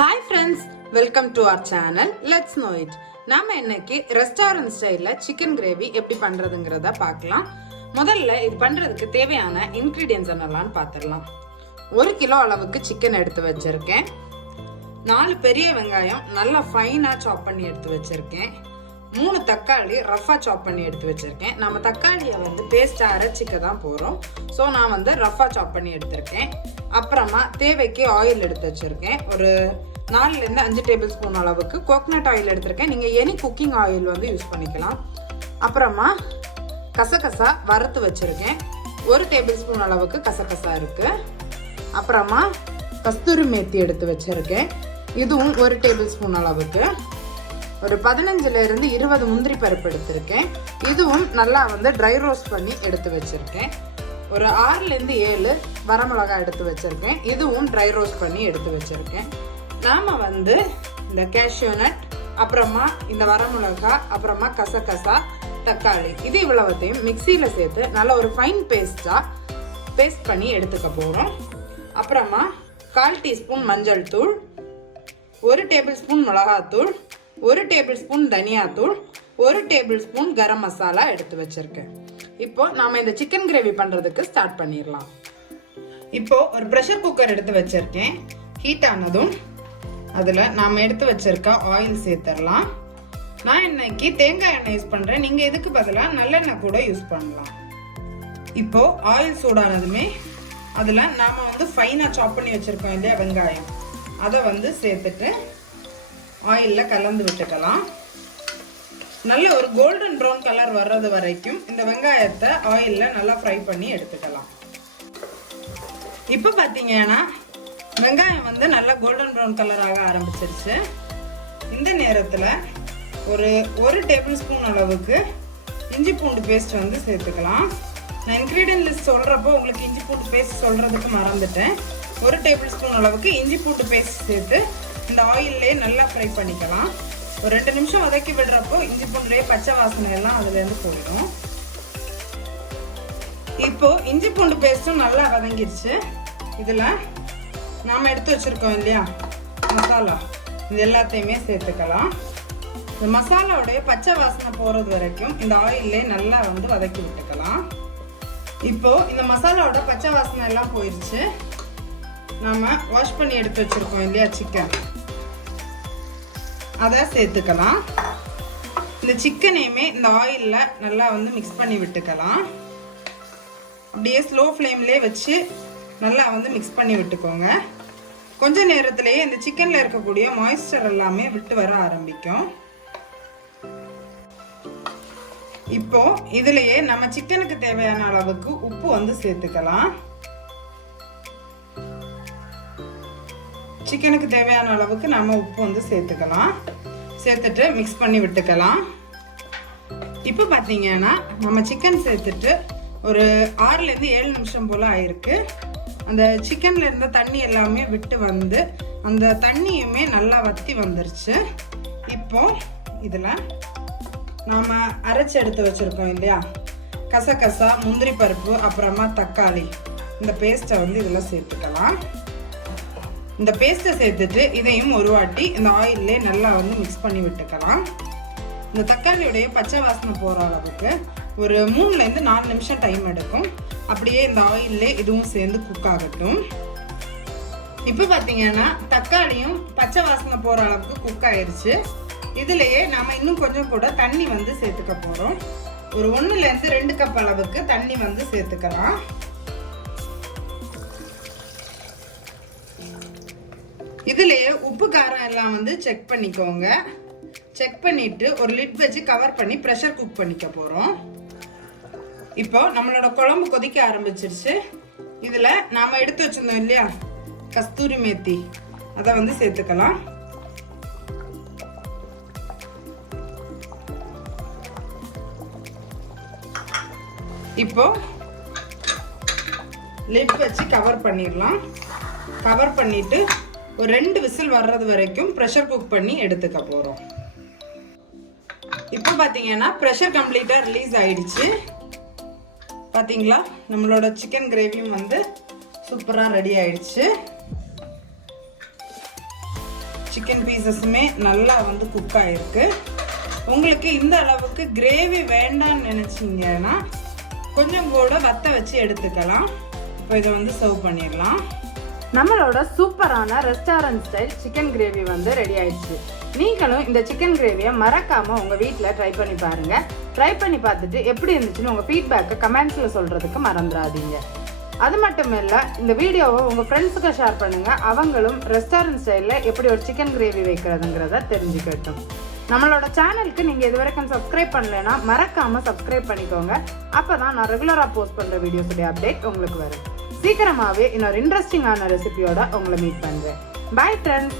Hi friends, welcome to our channel. Let's know it. நாம இன்னைக்கு restaurant ஸ்டைல்ல chicken gravy எப்படி பண்றதுங்கறத பார்க்கலாம். முதல்ல இது பண்றதுக்கு தேவையான இன்கிரிடியன்ட்ஸ் என்னெல்லாம் பார்த்திடலாம். 1 கிலோ அளவுக்கு சிக்கன் எடுத்து வச்சிருக்கேன். 4 பெரிய வெங்காயம் நல்லா ஃபைனா சாப் பண்ணி எடுத்து வச்சிருக்கேன். 3 தக்காளி ரஃபா சாப் பண்ணி எடுத்து வச்சிருக்கேன். நம்ம தக்காளியை பேஸ்டா அரைச்சிக்க தான் போறோம். ஸோ நான் ரஃபா சாப் பண்ணி எடுத்திருக்கேன். அப்புறமா தேவைக்கு ஆயில் எடுத்து வச்சிருக்கேன். ஒரு 4லேருந்து 5 டேபிள் ஸ்பூன் அளவுக்கு கோகனட் ஆயில் எடுத்திருக்கேன். நீங்கள் எனி குக்கிங் ஆயில் யூஸ் பண்ணிக்கலாம். அப்புறமா கசகசா வறுத்து வச்சிருக்கேன். 1 டேபிள் ஸ்பூன் அளவுக்கு கசகசா இருக்கு. அப்புறமா கஸ்தூரி மேத்தி எடுத்து வச்சிருக்கேன். இதுவும் 1 டேபிள் ஸ்பூன் அளவுக்கு. ஒரு 15லேருந்து 20 முந்திரி பருப்பு எடுத்திருக்கேன். இதுவும் நல்லா ட்ரை ரோஸ்ட் பண்ணி எடுத்து வச்சிருக்கேன். ஒரு 6லேருந்து 7 வரமிளகாய் எடுத்து வச்சிருக்கேன். இதுவும் ட்ரை ரோஸ்ட் பண்ணி எடுத்து வச்சிருக்கேன். நாம இந்த கேஷ்யூ நட், அப்புறமா இந்த வரமிளகாய், அப்புறமா கசகசா, தக்காளி இது இவ்வளவுத்தையும் மிக்சியில சேர்த்து நல்ல ஒரு ஃபைன் பேஸ்ட் பண்ணி எடுத்துக்க போறோம். அப்புறமா 1/4 டீஸ்பூன் மஞ்சள் தூள், 1 டேபிள் ஸ்பூன் மிளகாத்தூள், 1 டேபிள் ஸ்பூன் தனியாத்தூள், 1 டேபிள் ஸ்பூன் கரம் மசாலா எடுத்து வச்சிருக்கேன். இப்போ நாம இந்த சிக்கன் கிரேவி பண்றதுக்கு ஸ்டார்ட் பண்ணிடலாம். இப்போ ஒரு ப்ரெஷர் குக்கர் எடுத்து வச்சிருக்கேன். ஹீட் ஆனதும் அதுல நாம எடுத்து வச்சிருக்க ஆயில் சேர்த்துடலாம். நான் இன்னைக்கு தேங்காய் எண்ணெய் யூஸ் பண்றேன். நீங்க இதுக்கு பதிலா நல்லெண்ணெய் கூட யூஸ் பண்ணலாம். இப்போ ஆயில் சூடானதுமே அதுல நாம ஃபைனா சாப் பண்ணி வச்சிருக்கோம் இல்லையா வெங்காயம், அதை சேர்த்துட்டு ஆயில்ல கலந்து விட்டுக்கலாம். நல்ல ஒரு கோல்டன் ப்ரௌன் கலர் வர்றது வரைக்கும் இந்த வெங்காயத்தை ஆயில்ல நல்லா ஃப்ரை பண்ணி எடுத்துக்கலாம். இப்போ பாத்தீங்கன்னா வெங்காயம் நல்லா கோல்டன் ப்ரௌன் கலர் ஆக ஆரம்பிச்சிருச்சு. இந்த நேரத்துல ஒரு டேபிள் ஸ்பூன் அளவுக்கு இஞ்சி பூண்டு பேஸ்ட் சேர்த்துக்கலாம். நான் இன்கிரீடியன்ட் லிஸ்ட் சொல்றப்போ உங்களுக்கு இஞ்சி பூண்டு பேஸ்ட் சொல்றதுக்கு மறந்துட்டேன். 1 டேபிள் ஸ்பூன் அளவுக்கு இஞ்சி பூண்டு பேஸ்ட் சேர்த்து இந்த ஆயிலே நல்லா ஃப்ரை பண்ணிக்கலாம். ஒரு 2 நிமிஷம் வதக்கி விடுறப்போ இஞ்சி பூண்டுடைய பச்சை வாசனை எல்லாம் அதுல இருந்து போயிடும். இப்போ இஞ்சி பூண்டு பேஸ்டும் நல்லா வதங்கிடுச்சு. இதுல நாம எடுத்து வச்சிருக்கோம் இல்லையா மசாலா, இது எல்லாத்தையுமே சேர்த்துக்கலாம். இந்த மசாலாவுடைய பச்சை வாசனை போறது வரைக்கும் இந்த ஆயிலே நல்லா வதக்கி விட்டுக்கலாம். இப்போ இந்த மசாலாவோட பச்சை வாசனை எல்லாம் போயிருச்சு. நாம வாஷ் பண்ணி எடுத்து வச்சிருக்கோம் இல்லையா சிக்கன், அதை சேர்த்துக்கலாம். இந்த சிக்கனையுமே இந்த ஆயில்ல நல்லா மிக்ஸ் பண்ணி விட்டுக்கலாம். அப்படியே ஸ்லோ ஃப்ளேம்லயே வச்சு நல்லா மிக்ஸ் பண்ணி விட்டுக்கோங்க. கொஞ்ச நேரத்திலேயே இந்த சிக்கன்ல இருக்கக்கூடிய மாய்ஸ்சர் எல்லாமே விட்டு வர ஆரம்பிக்கும். இப்போ இதுலயே நம்ம சிக்கனுக்கு தேவையான அளவுக்கு உப்பு சேர்த்துக்கலாம். சிக்கனுக்கு தேவையான அளவுக்கு நம்ம உப்பு சேர்த்துக்கலாம். சேர்த்துட்டு மிக்ஸ் பண்ணி விட்டுக்கலாம். இப்போ பார்த்தீங்கன்னா நம்ம சிக்கன் சேர்த்துட்டு ஒரு 6லேருந்து 7 நிமிஷம் போல ஆயிருக்கு. அந்த சிக்கன்ல இருந்த தண்ணி எல்லாமே விட்டு அந்த தண்ணியுமே நல்லா வத்தி வந்துருச்சு. இப்போ இதுல நாம அரைச்சி எடுத்து வச்சிருக்கோம் இல்லையா கசகசா, முந்திரி பருப்பு, அப்புறமா தக்காளி, இந்த பேஸ்ட்டை இதுல சேர்த்துக்கலாம். இந்த பேஸ்ட்டை சேர்த்துட்டு இதையும் ஒரு வாட்டி இந்த ஆயிலே நல்லா மிக்ஸ் பண்ணி விட்டுக்கலாம். இந்த தக்காளியுடைய பச்சை வாசனை போற அளவுக்கு ஒரு 3லேருந்து 4 நிமிஷம் டைம் எடுக்கும். அப்படியே இந்த ஆயிலே இதுவும் சேர்ந்து குக் ஆகட்டும். இப்போ பாத்தீங்கன்னா தக்காளியும் பச்சை வாசனை போற அளவுக்கு குக் ஆயிருச்சு. இதுலயே நாம இன்னும் கொஞ்சம் கூட தண்ணி சேர்த்துக்க போறோம். ஒரு 1லேருந்து 2 கப் அளவுக்கு தண்ணி சேர்த்துக்கலாம். இதுலயே உப்பு காரம் எல்லாம் செக் பண்ணிக்கோங்க. செக் பண்ணிட்டு ஒரு லிட் வச்சு கவர் பண்ணி பிரஷர் குக் பண்ணிக்க போறோம். இப்போ நம்மளோட குழம்பு கொதிக்க ஆரம்பிச்சிருச்சு. இதுல நாம எடுத்து வச்சிருந்தோம் இல்லையா கஸ்தூரி மேத்தி, அதை சேர்த்துக்கலாம். இப்போ லிட் வச்சு கவர் பண்ணிடலாம். கவர் பண்ணிட்டு ஒரு 2 விசில் வர்றது வரைக்கும் ப்ரெஷர் குக் பண்ணி எடுத்துக்க போறோம். இப்போ பாத்தீங்கன்னா ப்ரெஷர் கம்ப்ளீட்டா ரிலீஸ் ஆயிடுச்சு. பாத்தீங்களா நம்மளோட சிக்கன் கிரேவியும் சூப்பரா ரெடி ஆயிடுச்சு. சிக்கன் பீசஸுமே நல்லா வந்து குக் ஆகிருக்கு. உங்களுக்கு இந்த அளவுக்கு கிரேவி வேண்டான்னு நினச்சிங்கன்னா கொஞ்சம் கூட வத்த வச்சு எடுத்துக்கலாம். இப்போ இதை வந்து சர்வ் பண்ணிடலாம். நம்மளோட சூப்பரான ரெஸ்டாரண்ட் ஸ்டைல் சிக்கன் கிரேவி வந்து ரெடி ஆயிடுச்சு. நீங்களும் இந்த சிக்கன் கிரேவியை மறக்காமல் உங்கள் வீட்டில் ட்ரை பண்ணி பாருங்கள். ட்ரை பண்ணி பார்த்துட்டு எப்படி இருந்துச்சுன்னு உங்கள் ஃபீட்பேக்கை கமெண்ட்ஸில் சொல்கிறதுக்கு மறந்துடாதீங்க. அது மட்டும் இல்லை, இந்த வீடியோவை உங்கள் ஃப்ரெண்ட்ஸுக்கு ஷேர் பண்ணுங்கள். அவங்களும் ரெஸ்டாரண்ட் ஸ்டைலில் எப்படி ஒரு சிக்கன் கிரேவி வைக்கிறதுங்கிறத தெரிஞ்சுக்கட்டும். நம்மளோட சேனலுக்கு நீங்கள் இது வரைக்கும் சப்ஸ்கிரைப் பண்ணலைன்னா மறக்காமல் சப்ஸ்கிரைப் பண்ணிக்கோங்க. அப்போ தான் நான் ரெகுலராக போஸ்ட் பண்ணுற வீடியோஸுடைய அப்டேட் உங்களுக்கு வரும். சீக்கிரமாகவே இன்னொரு இன்ட்ரெஸ்டிங்கான ரெசிபியோட உங்களை மீட் பண்ணுறேன். Bye friends.